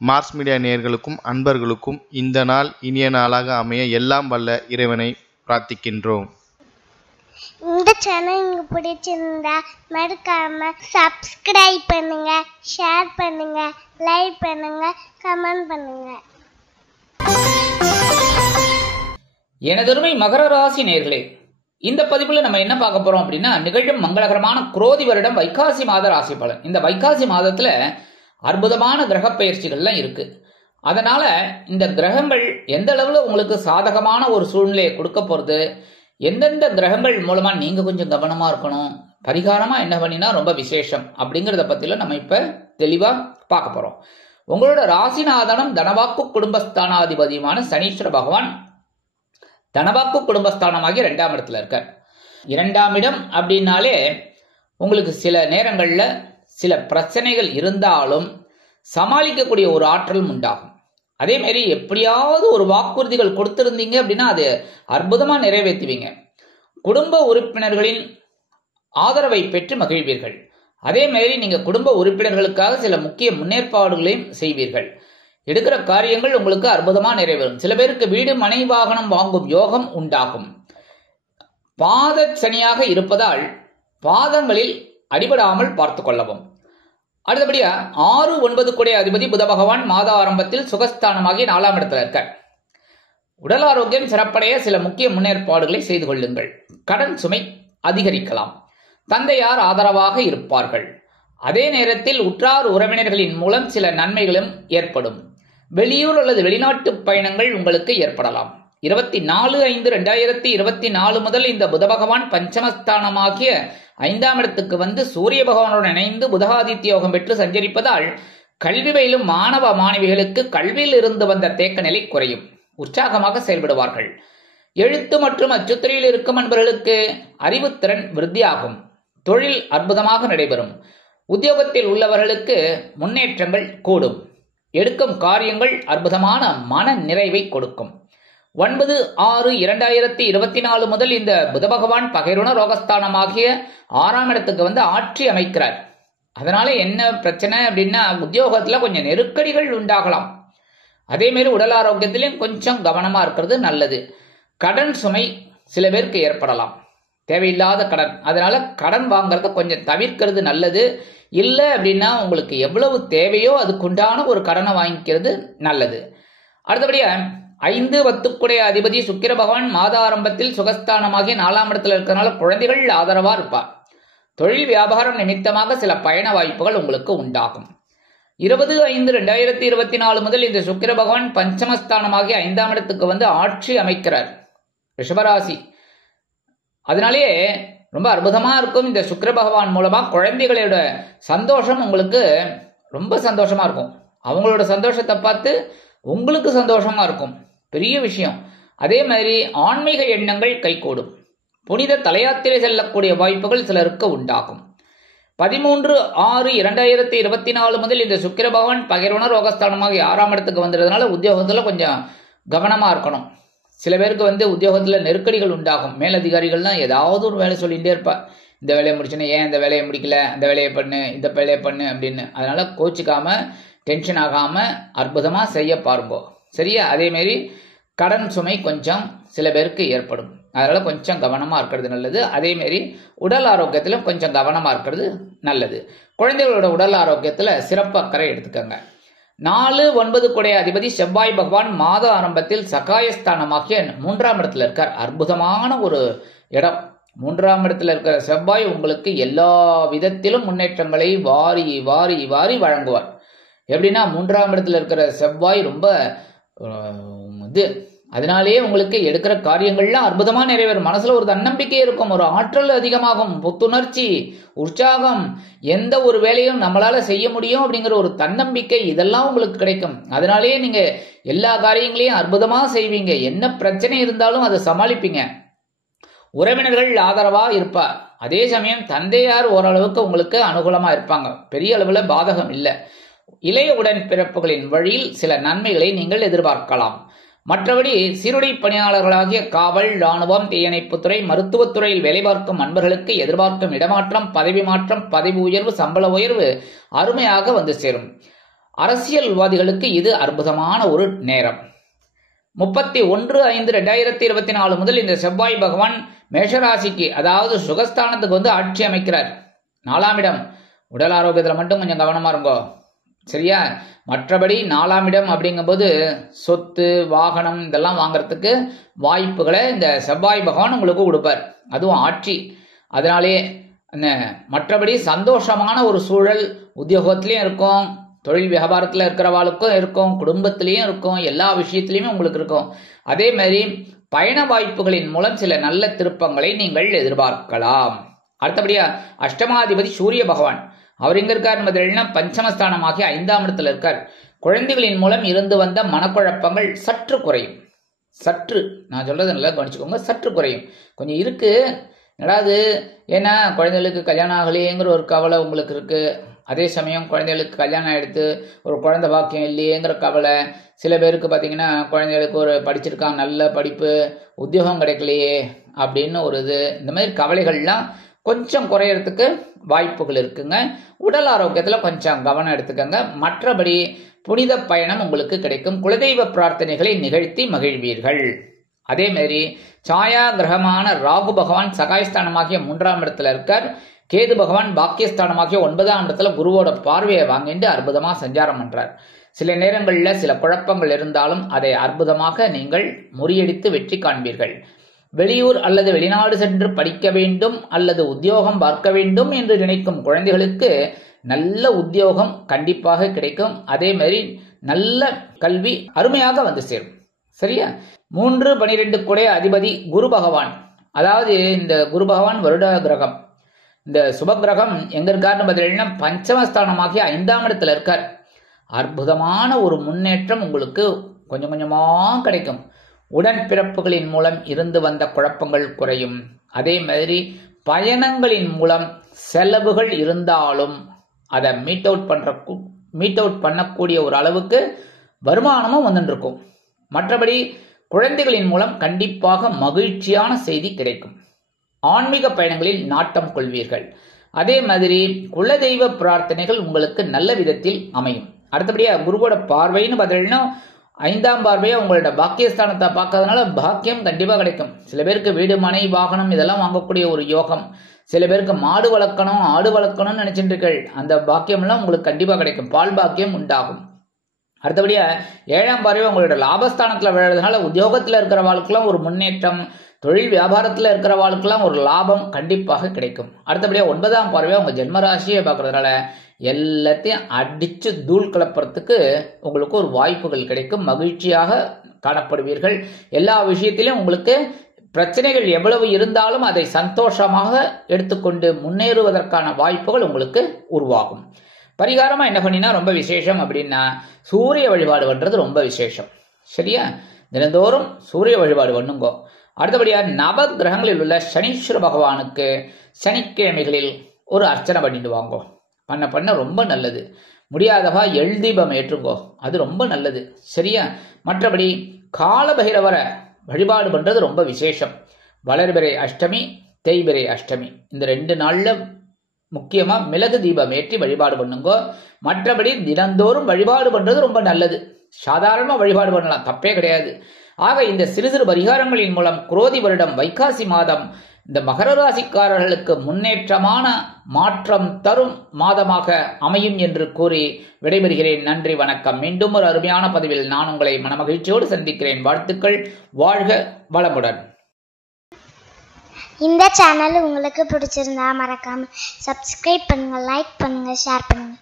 Mars media நேயர்களுக்கும் அன்பர்களுக்கும் இந்த நாள் இனிய நாளாக அமைய எல்லாம் வல்ல இறைவனை பிரார்த்திக்கின்றோம். இந்த சேனல் உங்களுக்கு பிடிச்சிருந்தா மறக்காம சப்ஸ்கிரைப் பண்ணுங்க, ஷேர் பண்ணுங்க, லைக் பண்ணுங்க, கமெண்ட் பண்ணுங்க. எனதருமை மகர ராசி நேயர்களே, இந்த பதிவுல நம்ம என்ன பார்க்க போறோம் அப்படின்னா, நிகழும் மங்களகரமான குரோதி வருடம் வைகாசி மாத ராசி பலன். இந்த வைகாசி மாதத்துல அற்புதமான கிரக பயிற்சிகள்லாம் இருக்கு. அதனால இந்த கிரகங்கள் எந்த அளவுல உங்களுக்கு சாதகமான ஒரு சூழ்நிலையை கொடுக்க போறது, எந்தெந்த கிரகங்கள் மூலமா நீங்க கொஞ்சம் கவனமா இருக்கணும், பரிகாரமா என்ன பண்ணினா ரொம்ப விசேஷம் அப்படிங்கறத பத்தில நம்ம இப்ப தெளிவா பார்க்க போறோம். உங்களோட ராசிநாதனும் தனவாக்கு குடும்பஸ்தானாதிபதியுமான சனீஸ்வர பகவான் தனவாக்கு குடும்பஸ்தானமாகி 2ஆம் இடத்துல இருக்கார். 2ஆம் இடம் அப்படின்னாலே உங்களுக்கு சில நேரங்கள்ல சில பிரச்சனைகள் இருந்தாலும் சமாளிக்கக்கூடிய ஒரு ஆற்றலும் உண்டாகும். அதே மாதிரி எப்படியாவது ஒரு வாக்குறுதிகள் கொடுத்திருந்தீங்க அப்படின்னா அது அற்புதமா நிறைவேற்றுவீங்க. குடும்ப உறுப்பினர்களின் ஆதரவை பெற்று மகிழ்வீர்கள். அதே மாதிரி நீங்க குடும்ப உறுப்பினர்களுக்காக சில முக்கிய முன்னேற்பாடுகளையும் செய்வீர்கள். எடுக்கிற காரியங்கள் உங்களுக்கு அற்புதமா நிறைவேறும். சில பேருக்கு வீடு மனை வாகனம் வாங்கும் யோகம் உண்டாகும். பாத சனியாக இருப்பதால் பாதங்களில் அடிபடாமல் பார்த்து கொள்ளவும். அடுத்தபடியா 6, 9 கூடிய அதிபதி புத பகவான் மாத ஆரம்பத்தில் சுகஸ்தானமாகி 4ஆம் இடத்துல இருக்கார். உடல் ஆரோக்கியம் சிறப்படைய சில முக்கிய முன்னேற்பாடுகளை செய்து கொள்ளுங்கள். கடன் சுமை அதிகரிக்கலாம். தந்தையார் ஆதரவாக இருப்பார்கள். அதே நேரத்தில் உற்றார் உறவினர்களின் மூலம் சில நன்மைகளும் ஏற்படும். வெளியூர் அல்லது வெளிநாட்டு பயணங்கள் உங்களுக்கு ஏற்படலாம். 24/5/2024 முதல் இந்த புத பகவான் பஞ்சமஸ்தானமாகிய 5ஆம் இடத்துக்கு வந்து சூரிய பகவானுடன் இணைந்து புதகாதித்ய யோகம் பெற்று சஞ்சரிப்பதால் கல்வி பயிலும் மாணவ மாணவிகளுக்கு கல்வியில் இருந்து வந்த தேக்க நிலை குறையும். உற்சாகமாக செயல்படுவார்கள். எழுத்து மற்றும் அச்சுத்துறையில் இருக்கும் அன்பர்களுக்கு அறிவுத்திறன் விருத்தியாகும். தொழில் அற்புதமாக நடைபெறும். உத்தியோகத்தில் உள்ளவர்களுக்கு முன்னேற்றங்கள் கூடும். எடுக்கும் காரியங்கள் அற்புதமான மன நிறைவை கொடுக்கும். 9/6/2024 முதல் இந்த புத பகவான் பகைருண ரோகஸ்தானமாகிய 6ஆம் இடத்துக்கு வந்து ஆட்சி அமைக்கிறார். அதனால என்ன பிரச்சனை அப்படின்னா, உத்தியோகத்துல கொஞ்சம் நெருக்கடிகள் உண்டாகலாம். அதே மாதிரி உடல் ஆரோக்கியத்திலும் கொஞ்சம் கவனமா இருக்கிறது நல்லது. கடன் சுமை சில பேருக்கு ஏற்படலாம், தேவையில்லாத கடன். அதனால கடன் வாங்கறத கொஞ்சம் தவிர்க்கிறது நல்லது. இல்லை அப்படின்னா உங்களுக்கு எவ்வளவு தேவையோ அதுக்குண்டான ஒரு கடனை வாங்கிக்கிறது நல்லது. அடுத்தபடியா 5, 10 கூடிய அதிபதி சுக்கிர பகவான் மாத ஆரம்பத்தில் சுகஸ்தானமாகி 4ஆம் இடத்துல இருக்கிறதுனால குழந்தைகள் ஆதரவா இருப்பார். தொழில் வியாபாரம் நிமித்தமாக சில பயண வாய்ப்புகள் உங்களுக்கு உண்டாகும். 20/5/2024 முதல் இந்த சுக்கிர பகவான் பஞ்சமஸ்தானமாகி 5ஆம் இடத்துக்கு வந்து ஆட்சி அமைக்கிறார் ரிஷபராசி. அதனாலேயே ரொம்ப அற்புதமா இருக்கும். இந்த சுக்கிர பகவான் மூலமா குழந்தைகளோட சந்தோஷம் உங்களுக்கு ரொம்ப சந்தோஷமா இருக்கும். அவங்களோட சந்தோஷத்தை பார்த்து உங்களுக்கு சந்தோஷமா இருக்கும். பெரிய விஷயம். அதே மாதிரி ஆன்மீக எண்ணங்கள் கைகூடும். புனித தலையாத்திரை செல்லக்கூடிய வாய்ப்புகள் சிலருக்கு உண்டாகும். 13/6/2024 முதல் இந்த சுக்கிர பகவான் பகைருண ரோகஸ்தானமாக 6ஆம் இடத்துக்கு வந்ததுனால உத்தியோகத்துல கொஞ்சம் கவனமா இருக்கணும். சில பேருக்கு வந்து உத்தியோகத்துல நெருக்கடிகள் உண்டாகும். மேலதிகாரிகள்லாம் ஏதாவது ஒரு வேலை சொல்லிகிட்டே இருப்பா. இந்த வேலையை முடிச்சுன்னு ஏன் இந்த வேலையை முடிக்கல, அந்த வேலையை பண்ணு, இந்த வேலையை பண்ணு அப்படின்னு. அதனால கோச்சிக்காம டென்ஷன் ஆகாம அற்புதமா செய்ய பாருங்க, சரியா? அதே மாதிரி கடன் சுமை கொஞ்சம் சில பேருக்கு ஏற்படும். அதனால கொஞ்சம் கவனமா இருக்கிறது நல்லது. அதே மாதிரி உடல் ஆரோக்கியத்திலும் கொஞ்சம் கவனமா இருக்கிறது நல்லது. குழந்தைகளோட உடல் ஆரோக்கியத்துல சிறப்பு அக்கறை எடுத்துக்கோங்க. 4, 9 கூடிய அதிபதி செவ்வாய் பகவான் மாத ஆரம்பத்தில் சகாயஸ்தானமாகிய 3ஆம் இடத்துல இருக்கார். அற்புதமான ஒரு இடம். 3ஆம் இடத்துல இருக்கிற செவ்வாய் உங்களுக்கு எல்லா விதத்திலும் முன்னேற்றங்களை வாரி வாரி வாரி வழங்குவார். எப்படின்னா 3ஆம் இடத்துல இருக்கிற செவ்வாய் ரொம்ப அதனாலேயே உங்களுக்கு எடுக்கிற காரியங்கள்லாம் அற்புதமா நிறைவேறும். மனசுல ஒரு தன்னம்பிக்கை இருக்கும், ஒரு ஆற்றல் அதிகமாகும், புத்துணர்ச்சி, உற்சாகம், எந்த ஒரு வேலையும் நம்மளால செய்ய முடியும் அப்படிங்கிற ஒரு தன்னம்பிக்கை இதெல்லாம் உங்களுக்கு கிடைக்கும். அதனாலேயே நீங்க எல்லா காரியங்களையும் அற்புதமா செய்வீங்க. என்ன பிரச்சனை இருந்தாலும் அதை சமாளிப்பீங்க. உறவினர்கள் ஆதரவா இருப்பார். அதே சமயம் தந்தையார் ஓரளவுக்கு உங்களுக்கு அனுகூலமா இருப்பாங்க. பெரிய அளவுல பாதகம் இல்லை. இளைய உடன்பிறப்புகளின் வழியில் சில நன்மைகளை நீங்கள் எதிர்பார்க்கலாம். மற்றபடி சீருடை பணியாளர்களாகிய காவல், இராணுவம், தீயணைப்புத்துறை, மருத்துவத்துறையில் வேலை பார்க்கும் அன்பர்களுக்கு எதிர்பார்க்கும் இடமாற்றம், பதவி மாற்றம், பதவி உயர்வு, சம்பள உயர்வு அருமையாக வந்து சேரும். அரசியல்வாதிகளுக்கு இது அற்புதமான ஒரு நேரம். 31/5/2024 முதல் இந்த செவ்வாய் பகவான் மேஷராசிக்கு, அதாவது சுகஸ்தானத்துக்கு வந்து ஆட்சி அமைக்கிறார். 4ஆம் இடம். உடல் ஆரோக்கியத்தில் மட்டும் கொஞ்சம் கவனமா இருங்கோ, சரியா? மற்றபடி 4ஆம் இடம் அப்படிங்கும்போது சொத்து, வாகனம் இதெல்லாம் வாங்கறதுக்கு வாய்ப்புகளை இந்த செவ்வாய் பகவான் உங்களுக்கு கொடுப்பார். அதுவும் ஆட்சி. அதனாலே மற்றபடி சந்தோஷமான ஒரு சூழல் உத்தியோகத்திலையும் இருக்கும், தொழில் வியாபாரத்தில் இருக்கிறவாளுக்கும் இருக்கும், குடும்பத்திலையும் இருக்கும், எல்லா விஷயத்திலையுமே உங்களுக்கு இருக்கும். அதே மாதிரி பயண வாய்ப்புகளின் மூலம் சில நல்ல திருப்பங்களை நீங்கள் எதிர்பார்க்கலாம். அடுத்தபடியா அஷ்டமாதிபதி சூரிய பகவான், அவர் எங்க இருக்கார்? பஞ்சமஸ்தானமாகி 5ஆம் இடத்துல இருக்கார். குழந்தைகளின் மூலம் இருந்து வந்த மனக்குழப்பங்கள் சற்று குறையும். சற்று, நான் சொல்றது நல்லா கவனிச்சுக்கோங்க, சற்று குறையும். கொஞ்சம் இருக்கு, அதாவது ஏன்னா குழந்தைகளுக்கு கல்யாணம் ஆகலையேங்கிற ஒரு கவலை உங்களுக்கு இருக்கு. அதே சமயம் குழந்தைகளுக்கு கல்யாணம் எடுத்து ஒரு குழந்தை பாக்கியம் இல்லையேங்கிற கவலை. சில பேருக்கு பார்த்தீங்கன்னா குழந்தைகளுக்கு ஒரு படிச்சிருக்காங்க, நல்ல படிப்பு, உத்தியோகம் கிடைக்கலையே அப்படின்னு ஒரு இது. இந்த மாதிரி கவலைகள்லாம் கொஞ்சம் குறையறதுக்கு வாய்ப்புகள் இருக்குங்க. உடல் ஆரோக்கியத்தில் கொஞ்சம் கவனம் எடுத்துக்கங்க. மற்றபடி புனித பயணம் உங்களுக்கு கிடைக்கும். குலதெய்வ பிரார்த்தனைகளை நிகழ்த்தி மகிழ்வீர்கள். அதே மாதிரி சாயா கிரகமான ராகு பகவான் சகாயஸ்தானமாகிய 3ஆம் இடத்துல இருக்கார். கேது பகவான் பாக்கியஸ்தானமாகிய 9ஆம் இடத்துல குருவோட பார்வையை வாங்கிட்டு அற்புதமா சஞ்சாரம் பண்றார். சில நேரங்களில் சில குழப்பங்கள் இருந்தாலும் அதை அற்புதமாக நீங்கள் முறியடித்து வெற்றி காண்பீர்கள். வெளியூர் அல்லது வெளிநாடு சென்று படிக்க வேண்டும் அல்லது உத்தியோகம் பார்க்க வேண்டும் என்று நினைக்கும் குழந்தைகளுக்கு நல்ல உத்தியோகம் கண்டிப்பாக கிடைக்கும். அதே மாதிரி நல்ல கல்வி அருமையாக வந்து சேரும். சரியா? 3-12 குடைய அதிபதி குரு பகவான், அதாவது இந்த குரு பகவான் வருட கிரகம். இந்த சுப கிரகம் எங்க இருக்காருன்னு பார்த்தீங்கன்னா பஞ்சமஸ்தானமாகிய 5ஆம் இடத்துல இருக்கார். அற்புதமான ஒரு முன்னேற்றம் உங்களுக்கு கொஞ்சம் கொஞ்சமா கிடைக்கும். உடன்பிறப்புகளின் மூலம் இருந்து வந்த குழப்பங்கள் குறையும். அதே மாதிரி பயணங்களின் மூலம் செலவுகள் இருந்தாலும் அதை மீட் அவுட் பண்ணக்கூடிய ஒரு அளவுக்கு வருமானமும் வந்துட்டு இருக்கும். மற்றபடி குழந்தைகளின் மூலம் கண்டிப்பாக மகிழ்ச்சியான செய்தி கிடைக்கும். ஆன்மீக பயணங்களில் நாட்டம் கொள்வீர்கள். அதே மாதிரி குலதெய்வ பிரார்த்தனைகள் உங்களுக்கு நல்ல விதத்தில் அமையும். அடுத்தபடியா குருவோட பார்வைன்னு பார்த்தீங்கன்னா 5ஆம் பார்வையா உங்களோட பாக்கியஸ்தானத்தை பார்க்கறதுனால பாக்கியம் கண்டிப்பா கிடைக்கும். சில பேருக்கு வீடு, மனை, வாகனம் இதெல்லாம் வாங்கக்கூடிய ஒரு யோகம். சில பேருக்கு மாடு வளர்க்கணும், ஆடு வளர்க்கணும்னு நினைச்சிட்டு இருக்கீர்கள், அந்த பாக்கியம் எல்லாம் உங்களுக்கு கண்டிப்பா கிடைக்கும். பால் பாக்கியம் உண்டாகும். அடுத்தபடியா 7ஆம் பார்வை உங்களோட லாபஸ்தானத்துல விழுறதுனால உத்தியோகத்துல இருக்கிறவாளுக்கெல்லாம் ஒரு முன்னேற்றம், தொழில் வியாபாரத்துல இருக்கிறவாளுக்கெல்லாம் ஒரு லாபம் கண்டிப்பாக கிடைக்கும். அடுத்தபடியா 9ஆம் பார்வை உங்க ஜென்மராசியை பார்க்கறதுனால எல்லாத்தையும் அடிச்சு தூள் கிளப்புறதுக்கு உங்களுக்கு ஒரு வாய்ப்புகள் கிடைக்கும். மகிழ்ச்சியாக காணப்படுவீர்கள். எல்லா விஷயத்திலும் உங்களுக்கு பிரச்சனைகள் எவ்வளவு இருந்தாலும் அதை சந்தோஷமாக எடுத்துக்கொண்டு முன்னேறுவதற்கான வாய்ப்புகள் உங்களுக்கு உருவாகும். பரிகாரமா என்ன பண்ணினா ரொம்ப விசேஷம் அப்படின்னா சூரிய வழிபாடு பண்றது ரொம்ப விசேஷம். சரியா? தினந்தோறும் சூரிய வழிபாடு பண்ணுங்கோ. அடுத்தபடியா நவ கிரகங்களில் உள்ள சனீஸ்வர பகவானுக்கு சனிக்கிழமைகளில் ஒரு அர்ச்சனை பண்ணிட்டு வாங்கோ. பண்ண ரொம்ப நல்லது. முடியாதவா எள் தீபம் ஏற்றுங்கோ, அது ரொம்ப நல்லது. சரியா? மற்றபடி கால பைரவரை வழிபாடு பண்றது ரொம்ப விசேஷம். வளர்பிறை அஷ்டமி, தேய்பிறை அஷ்டமி, இந்த 2 நாள்ல முக்கியமா மிளகு தீபம் ஏற்றி வழிபாடு பண்ணுங்கோ. மற்றபடி தினந்தோறும் வழிபாடு பண்றது ரொம்ப நல்லது. சாதாரணமா வழிபாடு பண்ணலாம், தப்பே கிடையாது. ஆக இந்த சிறு சிறு பரிகாரங்களின் மூலம் குரோதி வருடம் வைகாசி மாதம் இந்த மகர ராசிக்காரர்களுக்கு முன்னேற்றமான மாற்றம் தரும் மாதமாக அமையும் என்று கூறி விடைபெறுகிறேன். நன்றி, வணக்கம். மீண்டும் ஒரு அருமையான பதிவில் நான் உங்களை மனமகிழ்ச்சியோடு சந்திக்கிறேன். வாழ்த்துக்கள். வாழ்க வளமுடன். இந்த சேனல் உங்களுக்கு பிடிச்சிருந்தா மறக்காம சப்ஸ்கிரைப் பண்ணுங்க, லைக் பண்ணுங்க, ஷேர் பண்ணுங்க.